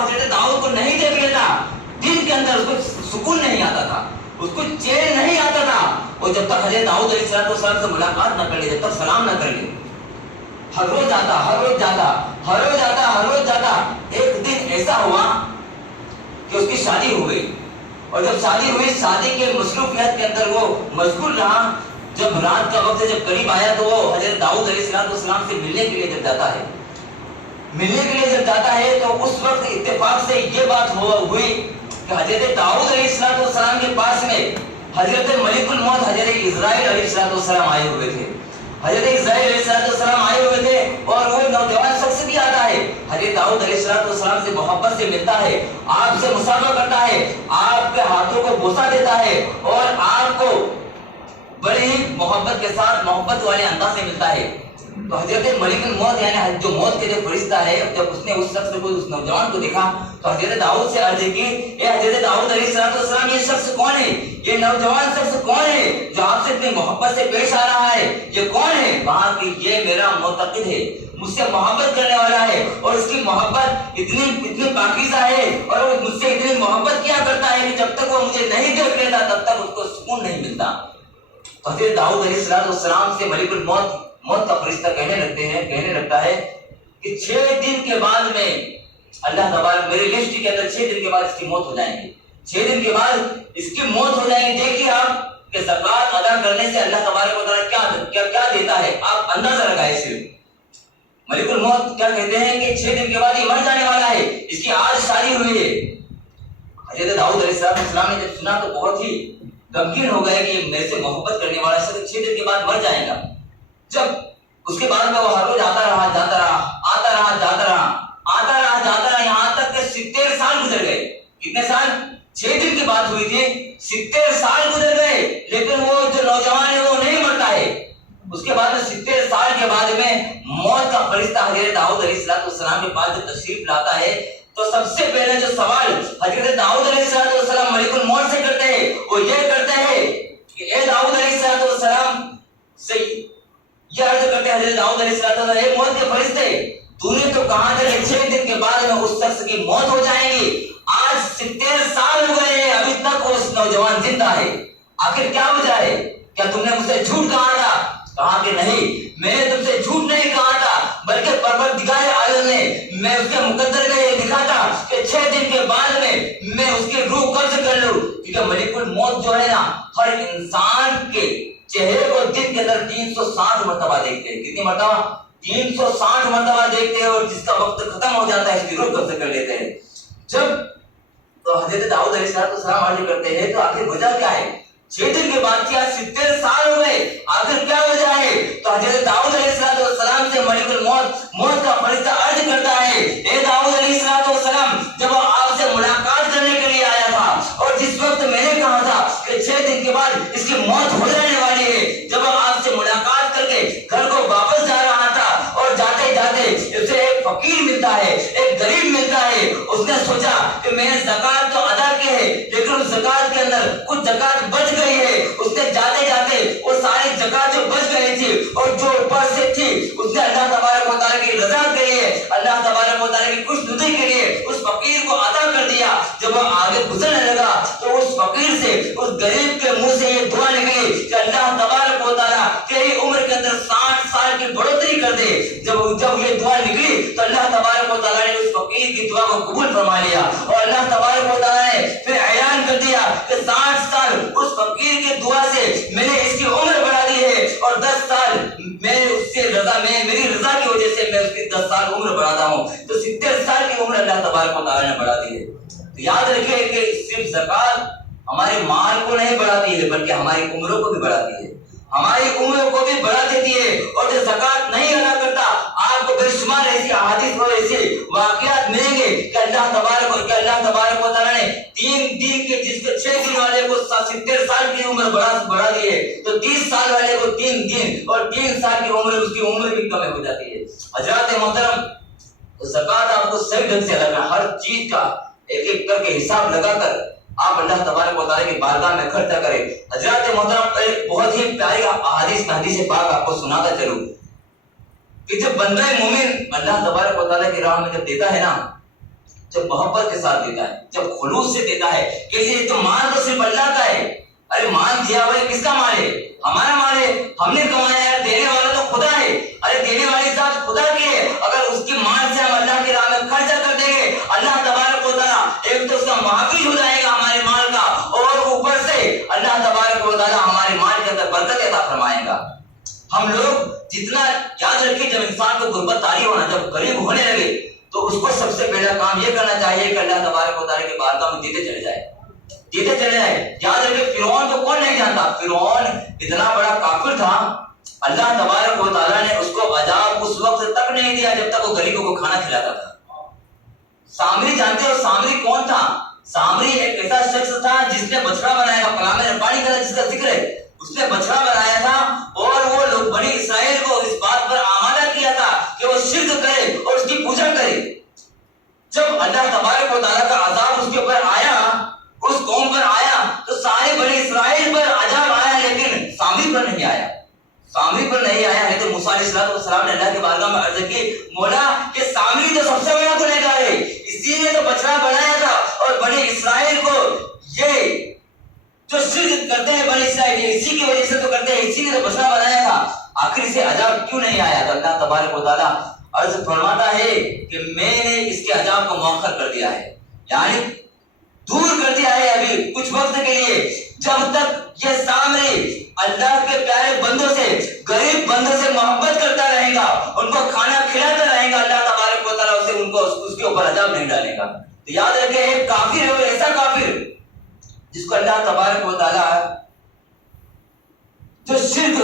حضرت داؤد کو نہیں دیکھ لیتا، دل کے اندر اس کو سکون نہیں آتا تھا، اس کو چین نہیں آتا تھا، اور جب تک حضرت داؤد علیہ السلام سے ملاقات نہ کر لے، جب تک سلام نہ کر لے، ہر روز جاتا، ہر روز جاتا، ہر روز جاتا، ہر روز جاتا۔ ایک دن ایسا ہوا کہ اس کی شادی ہو گئی، اور جب شادی ہوئی، شادی کے مصروفیت کے اندر وہ مشغول رہا۔ جب رات کا وقت جب قریب آیا تو وہ حضرت داؤد علیہ السلام سے ملنے کے لیے جب جاتا ہے، ملنے کے لیے جب جاتا ہے تو اس وقت اتفاق سے یہ بات ہوئی کہ حضرت داؤد علیہ السلام کے پاس میں حضرت ملک الموت حضرت اسرائیل علیہ السلام آئے ہوئے تھے۔ حضرت اسرائیل علیہ السلام آئے ہوئے تھے، اور وہ نوجوان شخص بھی آتا ہے، حضرت داؤد علیہ السلام سے محبت سے ملتا ہے، آپ سے مصافحہ کرتا ہے، آپ کے ہاتھوں کو بوسہ دیتا ہے، اور آپ کو بڑی ہی محبت کے ساتھ محبت والے انداز سے ملتا ہے۔ تو حضرت ملک الموت یعنی جو موت کے جو فرشتہ ہے، جب اس نے اس شخص کو، اس نوجوان کو دیکھا تو حضرت داؤد سے عرض کی، اے حضرت داؤد علیہ السلام، یہ شخص کون ہے؟ یہ نوجوان شخص کون ہے جو آپ سے اتنی محبت سے پیش آ رہا ہے؟ یہ کون ہے؟ کہا کہ یہ میرا معتقد ہے، مجھ سے محبت کرنے والا ہے، اور اس کی محبت اتنی پاکیزہ ہے، اور وہ مجھ سے اتنی محبت کیا کرتا ہے کہ جب تک وہ مجھے نہیں دیکھ لیتا تب تک اس کو سکون نہیں ملتا۔ تو حضرت داؤد علیہ السلام سے ملک الموت، موت کا فرشتہ کہنے لگتا ہے کہ 6 دن کے بعد میں اللہ تبارک میری لسٹ کے اندر 6 دن کے بعد اس کی موت ہو جائیں گی، 6 دن کے بعد اس کی موت ہو جائے گی۔ دیکھیے آپ کہ زکوٰۃ ادا کرنے سے اللہ تبارک و تعالیٰ کیا دیتا ہے، آپ اندازہ لگائیں۔ صرف ملک الموت کیا کہتے ہیں کہ 6 دن کے بعد یہ مر جانے والا ہے، اس کی آج شادی ہوئی ہے۔ حضرت داؤد علیہ السلام نے جب سنا تو بہت ہی غمگین ہو گئے کہ یہ میرے سے محبت کرنے والا ہے، 6 دن کے بعد مر جائے گا۔ جب اس کے بعد میں وہ ہر روز آتا رہا، جاتا رہا، آتا رہا، جاتا رہا، آتا رہا، جاتا رہا، یہاں تک کہ 70 سال گزر گئے۔ کتنے سال؟ 6 دن کی بات ہوئی تھی، 70 سال گزر گئے، لیکن وہ جو نوجوان ہے وہ نہیں مرتا ہے۔ اس کے بعد 70 سال کے بعد میں موت کا فرشتہ حضرت داؤد علیہ السلام کے پاس جب تشریف لاتا ہے تو سب سے پہلے جو سوال حضرت داؤد علیہ السلام ملک الموت سے کرتے ہیں وہ یہ کرتے ہیں کہ اے داؤد علیہ السلام سے یہ عرض کرتے ہیں، حضرت داؤد علیہ السلام، اے موت کے فرشتے، تو نے تو کہا تھا کہ 6 دن کے بعد میں اس شخص کی موت ہو جائے گی، آج 70 سال ہو گئے ہیں، ابھی تک وہ نوجوان زندہ ہے، آخر کیا وجہ ہے؟ کیا تم نے مجھ سے جھوٹ کہا تھا؟ کہا کہ نہیں، میں نے تم سے جھوٹ نہیں کہا تھا، بلکہ پروردگار عالم نے میں اس کے مقدر میں یہ لکھا تھا کہ 6 دن کے بعد میں اس کی روح قبض کر لوں، کیونکہ ملک الموت جو ہے نا ہر انسان کے چہرے کو دن کے اندر 360 مرتبہ دیکھتے ہیں۔ کتنی مرتبہ؟ 360 مرتبہ دیکھتے ہیں، اور جس کا وقت ختم ہو جاتا ہے اس کی روح قبض کر لیتے ہیں۔ جب تو حضرت داؤد علیہ السلام عرض کرتے ہیں تو آخر وجہ کیا ہے؟ 6 دن کے بعد کیا 70 سال ہو گئے، آخر کیا وجہ ہے؟ تو حضرت داؤد علیہ السلام سے ملک الموت، موت کا فرشتہ عرض کرتا ہے، اے داؤد علیہ السلام، جب وہ آپ سے ملاقات کرنے کے لیے آیا تھا، اور جس وقت میں نے کہا تھا کہ 6 دن کے بعد اس کی موت ہو جانے والی ہے، جب وہ آپ سے ملاقات کر کے گھر کو واپس جا رہا تھا، اور جاتے جاتے اسے ایک فقیر ملتا ہے، ایک غریب ملتا ہے، اس نے سوچا کہ میں نے زکوٰۃ تو ادا کی ہے، لیکن اس زکوٰۃ کے اندر کچھ زکوٰۃ بچ گئی ہے۔ اس نے جاتے جاتے وہ ساری زکوٰۃ جو بچ گئی تھی اور جو اوپر سے تھی، اس نے اللہ تبارک و تعالیٰ کی رضا کے لیے، اللہ تبارک و تعالیٰ کی خوش ندی کے لیے اس فقیر کو عطا کر دیا۔ جب وہ آگے گزرنے لگا تو اس فقیر سے، اس غریب کے منہ سے یہ دعا نکلی کہ اللہ تبارک و تعالیٰ تیری عمر کے اندر 60 سال کی بڑھوتری کر دے۔ جب یہ دعا نکلی تو اللہ تبارک و تعالیٰ نے اس فقیر کی دعا کو قبول فرما لیا، اور اللہ تبارک و تعالیٰ نے پھر اعلان کر دیا کہ 60 سال اس فقیر کی دعا سے میں نے اس کی عمر بڑھا دی ہے، اور 10 سال میں اس سے میری رضا کی وجہ سے میں اس کی 10 سال عمر بڑھاتا ہوں، تو 70 سال کی عمر اللہ تبارک و تعالیٰ نے بڑھا دی ہے۔ تو یاد رکھیے کہ صرف زکوٰۃ ہمارے مال کو نہیں بڑھاتی ہے، بلکہ ہماری عمروں کو بھی بڑھاتی ہے، ہماری عمروں کو بھی بڑھا دیتی ہے۔ اور جو زکوٰۃ نہیں ادا کرتا، آپ کو بے شمار ایسی احادیث اور ایسے واقعات ملیں گے کہ اللہ تبارک و تعالیٰ نے 3 دن کے جس کو 6 دن والے کو 70 سال کی عمر بڑھا دی ہے، تو 30 سال والے کو 3 دن اور 3 سال کی عمر، اس کی عمر بھی کم ہو جاتی ہے۔ حضرات محترم، زکوٰۃ آپ کو صحیح ڈھنگ سے ادا کرنا، ہر چیز کا ایک ایک کر کے حساب لگا کر آپ اللہ تبارک و تعالیٰ کی بارگاہ میں خرچہ کریں۔ حضرات محترم، ایک بہت ہی پیاری حدیث پاک آپ کو سناتا چلوں کہ جب بندہ مومن اللہ تبارک و تعالیٰ کی راہ میں جب دیتا ہے نا، جب محبت کے ساتھ دیتا ہے، جب خلوص سے دیتا ہے، کسی تو مال تو صرف اللہ کا ہے، ارے مال دیا ہوا کس کا مال ہے؟ ہمارا مال ہے، ہم نے کمایا ہے، دینے والا تو خدا ہے، ارے دینے والی ذات خدا کی ہے، اگر اس کی مال سے ہم اللہ کی راہ میں خرچہ کر دیں گے، اللہ تبارک و تعالیٰ ایک تو اس کا محافظ ہو جائے گا ہمارے مال کا، اور اوپر سے اللہ تبارک و تعالیٰ ہمارے مال کے اندر برکت عطا فرمائے گا۔ ہم لوگ جتنا یاد رکھیں، جب انسان کو غربت طاری ہونا، جب غریب ہونے لگے تو اس کو سب سے پہلا کام یہ کرنا چاہیے کہ اللہ تبارک و تعالیٰ کی بارگاہ میں دیتے چلے جائے، دیتے چلے جائے۔ یاد رکھیں فرعون کو کون نہیں جانتا، فرعون اتنا بڑا کافر تھا، اللہ تبارک و تعالیٰ نے اس کو عذاب اس وقت تک نہیں دیا جب تک وہ غریبوں کو کھانا کھلاتا تھا۔ سامری جانتے ہو سامری کون تھا؟ سامری ایک ایسا شخص تھا جس نے بچڑا بنایا تھا، کلام ربانی کا جس کا ذکر ہے، اس نے بچڑا بنایا تھا اور وہ لوگ بنی اسرائیل کو اس بات پر آمادہ کیا تھا کہ وہ شرک کرے اور اس کی پوجا کرے۔ جب اللہ تبارک و تعالیٰ کا عذاب اس کے اوپر آیا، اس قوم پر آیا، تو سارے بنی اسرائیل پر عذاب آیا، لیکن سامری پر نہیں آیا، سامری پر نہیں آیا ہے۔ تو موسیٰ علیہ السلام نے اللہ کی بارگاہ میں عرض کی، مولا کہ سامری تو سب سے بڑا گنہگار ہے، اسی نے تو بچڑا بنایا تھا اور بنی اسرائیل کو یہ جو شرک کرتے ہیں بنی اسرائیل اسی کی وجہ سے تو کرتے ہیں، اسی نے تو بچڑا بنایا تھا، آخر سے عذاب کیوں نہیں آیا؟ تو اللہ تبارک و تعالیٰ عرض فرماتا ہے کہ میں نے اس کے عذاب کو مؤخر کر دیا ہے، یعنی دور کر دیا ہے ابھی کچھ وقت کے لیے، جب تک یہ سامری اللہ کے پیارے بندوں سے، غریب بندوں سے محبت کرتا رہے گا، ان کو کھانا کھلاتا رہے گا، اللہ تبارک و تعالیٰ اسے ان کو اس کے اوپر عذاب نہیں ڈالے گا۔ تو یاد رکھیں ایک کافر ہے، ایسا کافر جس کو اللہ تبارک و تعالیٰ جو شرک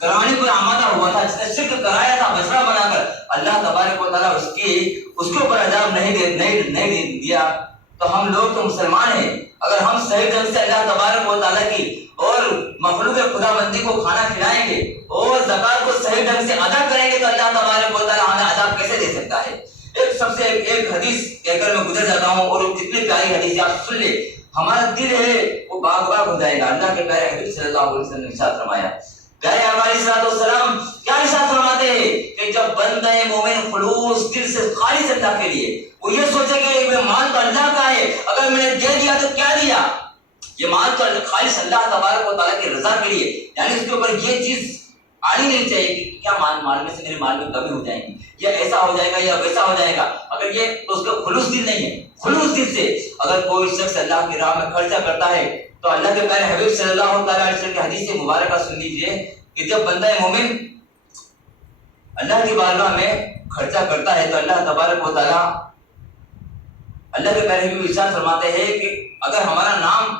کرانے پر آمادہ ہوا تھا، جس نے شرک کرایا تھا بچڑا بنا کر، اللہ تبارک و تعالیٰ اس کے اوپر عذاب نہیں دیا۔ تو ہم لوگ تو مسلمان ہیں، اگر ہم صحیح ڈھنگ سے اللہ تبارک و تعالیٰ کی اور مخلوق خدا بندی کو کھانا کھلائیں گے اور زکات کو صحیح ڈھنگ سے ادا کریں گے تو اللہ تبارک و تعالیٰ ہمیں عذاب کیسے دے سکتا ہے؟ ایک حدیث کہہ کر میں گزر جاتا ہوں، اور جتنی پیاری حدیث آپ سن لیں، ہمارا دل ہے وہ باغ باغ ہو جائے گا۔ اللہ کے پیارے حبیب صلی اللہ علیہ وسلم نے ارشاد فرمایا، پیارے آقا علیہ السلام کیا ارشاد فرماتے ہیں کہ جب بندہ مومن خلوص دل سے خالص اللہ کے لیے وہ یہ سوچے کہ یہ مال تو اللہ کا ہے، اگر میں نے دے دیا تو کیا دیا، یہ مال تو خالص اللہ تبارک و تعالیٰ کی رضا کے لیے، یعنی اس کے اوپر یہ چیز آنی نہیں چاہیے کہ کیا مال میں سے میرے مال میں کمی ہو جائے گی، یا ایسا ہو جائے گا یا ویسا ہو جائے گا، اگر یہ تو اس کا خلوص دل نہیں ہے۔ خلوص دل سے اگر کوئی شخص اللہ کی راہ میں خرچہ کرتا ہے تو اللہ کے پیارے حبیب صلی اللہ علیہ وسلم کی حدیث مبارکہ سن لیجیے کہ جب بندہ مومن اللہ کی بارگاہ میں خرچہ کرتا ہے تو اللہ تبارک و تعالیٰ اللہ کے پیارے حبیب ارشاد فرماتے ہیں کہ اگر ہمارا نام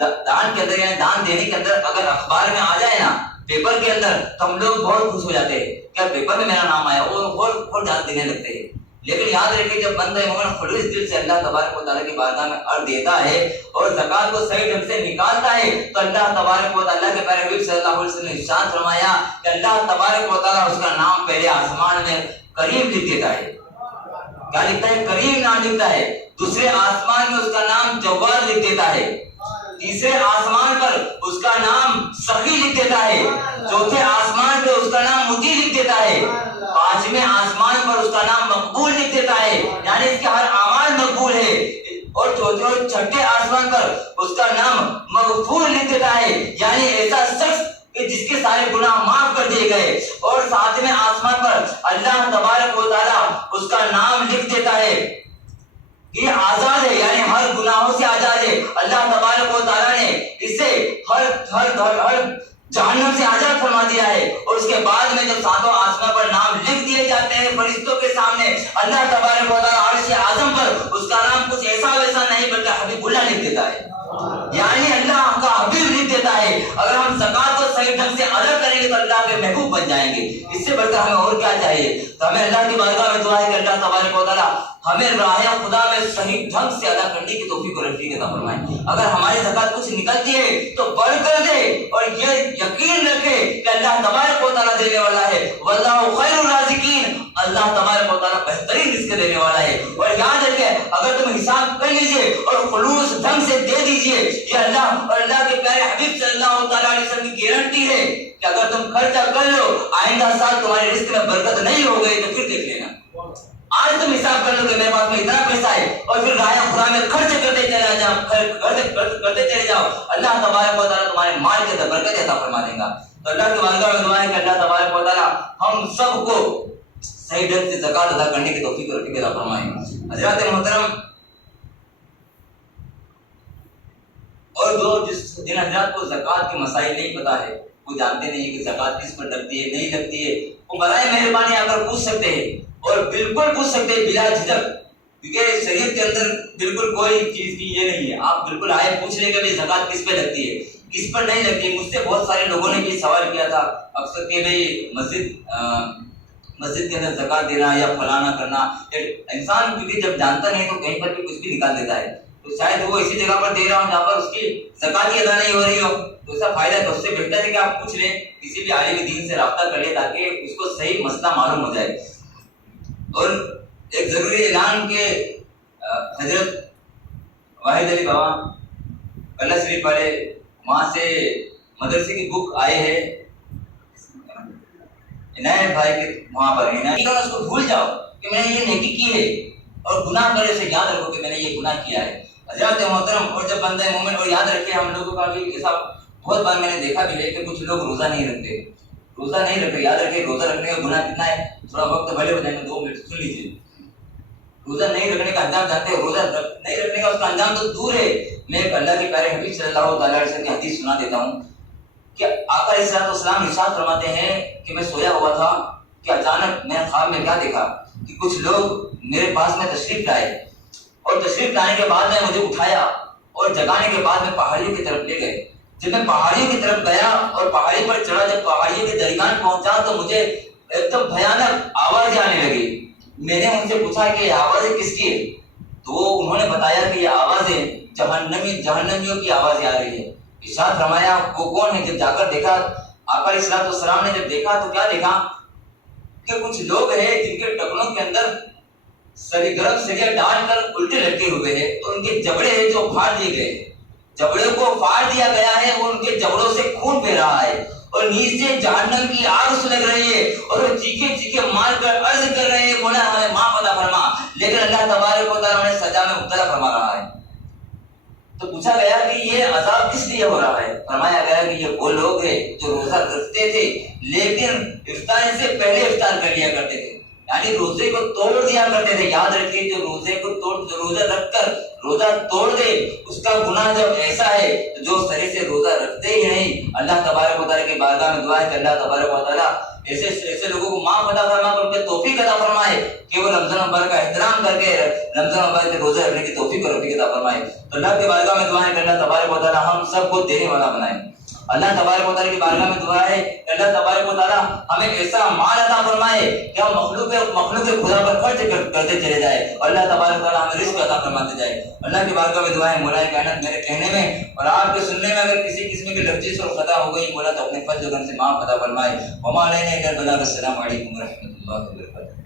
دان کے اندر یعنی دان دینے کے اندر اگر اخبار میں آ جائے نا، پیپر کے اندر، تو ہم لوگ بہت خوش ہو جاتے ہیں، کیا پیپر میں میرا نام آیا، وہ بہت دان دینے لگتے ہیں۔ لیکن یاد رکھیں جب بندہ مومن خلوص دل سے اللہ تبارک و تعالیٰ کی بارگاہ میں عرض دیتا ہے اور زکات کو صحیح ڈھنگ سے نکالتا ہے تو اللہ تبارک و تعالیٰ کے پیارے حبیب صلی اللہ علیہ وسلم نے ارشاد فرمایا کہ اللہ تبارک و تعالیٰ اس کا نام پہلے آسمان میں کریم لکھ دیتا ہے، کیا لکھتا ہے؟ کریم نام لکھتا ہے، دوسرے آسمان میں اس کا نام جواد لکھ دیتا ہے، تیسرے آسمان پر اس کا نام سخی لکھ دیتا ہے، چوتھے آسمان پہ اس کا نام مطیع لکھ دیتا ہے، پانچویں آسمان پر اس کا نام مقبول لکھ دیتا ہے، یعنی اس کے ہر اعمال مقبول ہے، اور چوتھے اور چھٹے آسمان پر اس کا نام مغفور لکھ دیتا ہے، یعنی ایسا شخص کہ جس کے سارے گناہ معاف کر دیے گئے، اور ساتویں آسمان پر اللہ تبارک و تعالیٰ اس کا نام لکھ دیتا ہے یہ آزاد ہے، یعنی ہر گناہوں سے آزاد ہے، اللہ تبارک و تعالیٰ نے اسے ہر جہنم سے آزاد فرما دیا ہے۔ اور اس کے بعد میں جب ساتوں آسمان پر نام لکھ دیے جاتے ہیں فرشتوں کے سامنے، اللہ تبارک و تعالیٰ عرش اعظم پر اس کا نام کچھ ایسا ویسا نہیں بلکہ حبیب اللہ لکھ دیتا ہے، یعنی اللہ کا حبیب لکھ دیتا ہے۔ اگر ہم زکات کو صحیح ڈھنگ سے ادا کریں گے تو اللہ کے محبوب بن جائیں گے، اس سے بڑھ کر ہمیں اور کیا چاہیے؟ تو ہمیں اللہ کی بارگاہ میں دعا ہے کہ اللہ تبارک و تعالیٰ ہمیں راہ خدا میں صحیح ڈھنگ سے ادا کرنے کی توفیق اور رفیق عطا فرمائے۔ اگر ہماری زکات کچھ نکلتی ہے تو بڑھ کر دے، اور یہ یقین رکھے کہ اللہ تبارک و تعالیٰ دینے والا ہے، واللہ خیر الرازقین، اللہ تبارک و تعالیٰ بہترین رزق دینے والا ہے۔ اور یاد رکھے اگر تم حساب کر لیجئے اور خلوص ڈھنگ سے دے دیجئے، یہ اللہ اور اللہ کے پیارے حبیب صلی اللہ علیہ وسلم کی گارنٹی ہے کہ اگر تم خرچہ کر لو آئندہ سال تمہارے رزق میں برکت نہیں ہو گئی تو پھر دیکھ لینا۔ آج تم حساب کر لو کہ میرے پاس میں اتنا پیسہ ہے اور پھر راہ خدا میں خرچ کرتے چلے جاؤ، کرتے چلے جاؤ، اللہ تبارک و تعالیٰ تمہارے مال کے اندر برکت عطا فرما دے گا۔ تو اللہ کی بارگاہ میں دعا ہے کہ اللہ تبارک و تعالیٰ ہم سب کو صحیح ڈھنگ سے زکات ادا کرنے کی توفیق عطا فرمائے۔ حضرات محترم، اور جن حضرات کو زکات کے مسائل نہیں پتا ہے، وہ جانتے نہیں کہ زکات کس پر لگتی ہے نہیں لگتی ہے، وہ برائے مہربانی آ کر پوچھ سکتے ہیں، اور بالکل پوچھ سکتے ہیں بلا جھجک، کیونکہ شریعت کے اندر بالکل کوئی چیز کی یہ نہیں ہے، آپ بالکل آئے پوچھ لیں کہ زکات کس پہ لگتی ہے کس پر نہیں لگتی ہے۔ مجھ سے بہت سارے لوگوں نے بھی سوال کیا تھا اکثر کہ بھائی مسجد کے اندر زکات دینا یا فلانا کرنا، انسان کیونکہ جب جانتا نہیں تو کہیں پر بھی کچھ بھی نکال دیتا ہے، تو شاید وہ اسی جگہ پر دے رہا ہوں جہاں پر اس کی زکات ہی ادا نہیں ہو رہی ہو، تو اس کا فائدہ تو اس سے بہتر ہے کہ آپ پوچھ لیں، کسی بھی عالم دین سے رابطہ کر لیں تاکہ اس کو صحیح مسئلہ معلوم ہو جائے۔ اور ایک ضروری اعلان کہ حضرت واحد علی بابا اللہ شریف والے وہاں سے مدرسے کی بک آئے ہے عنایت بھائی کے وہاں پر، اس کو بھول جاؤ کہ میں نے یہ نیکی کی ہے، اور گناہ کرے سے یاد رکھو کہ میں نے یہ گناہ کیا ہے۔ حضرات محترم، اور جب بندہ مومن، اور یاد رکھے ہم لوگوں کا بھی ایسا بہت بار میں نے دیکھا بھی ہے کہ کچھ لوگ روزہ نہیں رکھتے، یاد رکھے روزہ رکھنے کا گناہ کتنا ہے، تھوڑا وقت بھلے ہو جائے گا 2 منٹ سن لیجیے۔ روزہ نہیں رکھنے کا انجام جانتے ہیں، روزہ نہیں رکھنے کا اس کا انجام تو دور ہے۔ میں ایک اللہ کے پیارے حبیب صلی اللہ تعالیٰ علیہ وسلم کی حدیث سنا دیتا ہوں کہ آقا علیہ السلام ارشاد فرماتے ہیں کہ میں سویا ہوا تھا کہ اچانک میں خواب میں کیا دیکھا کہ کچھ لوگ میرے پاس میں تشریف لائے، اور تشریف لانے کے بعد میں مجھے اٹھایا اور جگانے کے بعد میں پہاڑیوں کی طرف لے گئے۔ جب میں پہاڑیوں کی طرف گیا اور پہاڑی پر چڑھا، جب پہاڑیوں کے درمیان پہنچا تو مجھے ایک دم بھیانک آوازیں آنے لگی۔ میں نے ان سے پوچھا کہ یہ آوازیں کس کی ہے، تو انہوں نے بتایا کہ یہ آوازیں جہنمیوں کی آوازیں آ رہی ہے۔ ارشاد فرمایا وہ کون ہے؟ جب جا کر دیکھا آقا علیہ السلام نے جب دیکھا تو کیا دیکھا کہ کچھ لوگ ہیں جن کے ٹکنوں کے اندر گرم سریا ڈال کر الٹے لٹکے ہوئے ہیں، اور ان کے جبڑے ہیں جو پھاڑ دیے گئے، جبڑے کو پھاڑ دیا گیا ہے، اور ان کے جبڑوں سے خون بہ رہا ہے، اور نیچے جہنم کی آگ سلگ رہی ہے، اور وہ چیخے مار کر عرض کر رہے ہیں مولا ہمیں معاف عطا فرما، لیکن اللہ تبارک و تعالیٰ انہیں سزا میں مبتلا فرما رہا ہے۔ تو پوچھا گیا کہ یہ عذاب کس لیے ہو رہا ہے؟ فرمایا گیا کہ یہ وہ لوگ ہیں جو روزہ رکھتے تھے لیکن افطار سے پہلے افطار کر لیا کرتے تھے، یعنی روزے کو توڑ دیا کرتے تھے۔ یاد رکھیے جو روزہ رکھ کر روزہ توڑ دے اس کا گناہ جب ایسا ہے تو جو سرے سے روزہ رکھتے ہی نہیں، اللہ تبارک و تعالیٰ کی بارگاہ میں دعا ہے کہ اللہ تبارک و تعالیٰ ایسے لوگوں کو معاف عطا فرما کر ان کے توفیق عطا فرمائے کہ وہ رمضان مبارک کا احترام کر کے رمضان مبارک کے روزے رکھنے کی توفیق عطا فرمائے۔ تو اللہ کی بارگاہ میں دعا ہے کہ اللہ تبارک و تعالیٰ ہم سب کو دینے والا بنائے۔ اللہ تبارک و تعالیٰ کی بارگاہ میں دعا ہے کہ اللہ تبارک و تعالیٰ ہمیں ایسا مال عطا فرمائے کہ ہم مخلوق خدا پر خرچ کرتے چلے جائے، اور اللہ تبارک و تعالیٰ ہمیں رزق عطا فرماتے جائے۔ اللہ کی بارگاہ میں دعا ہے مولا کائنات میرے کہنے میں اور آپ کے سننے میں اگر کسی قسم کی لفظی اور خطا ہو گئی مولا تو اپنے فضل و کرم سے معاف عطا فرمائے۔ وما علینا الا البلاغ۔ السلام علیکم ورحمۃ اللہ وبرکاتہ۔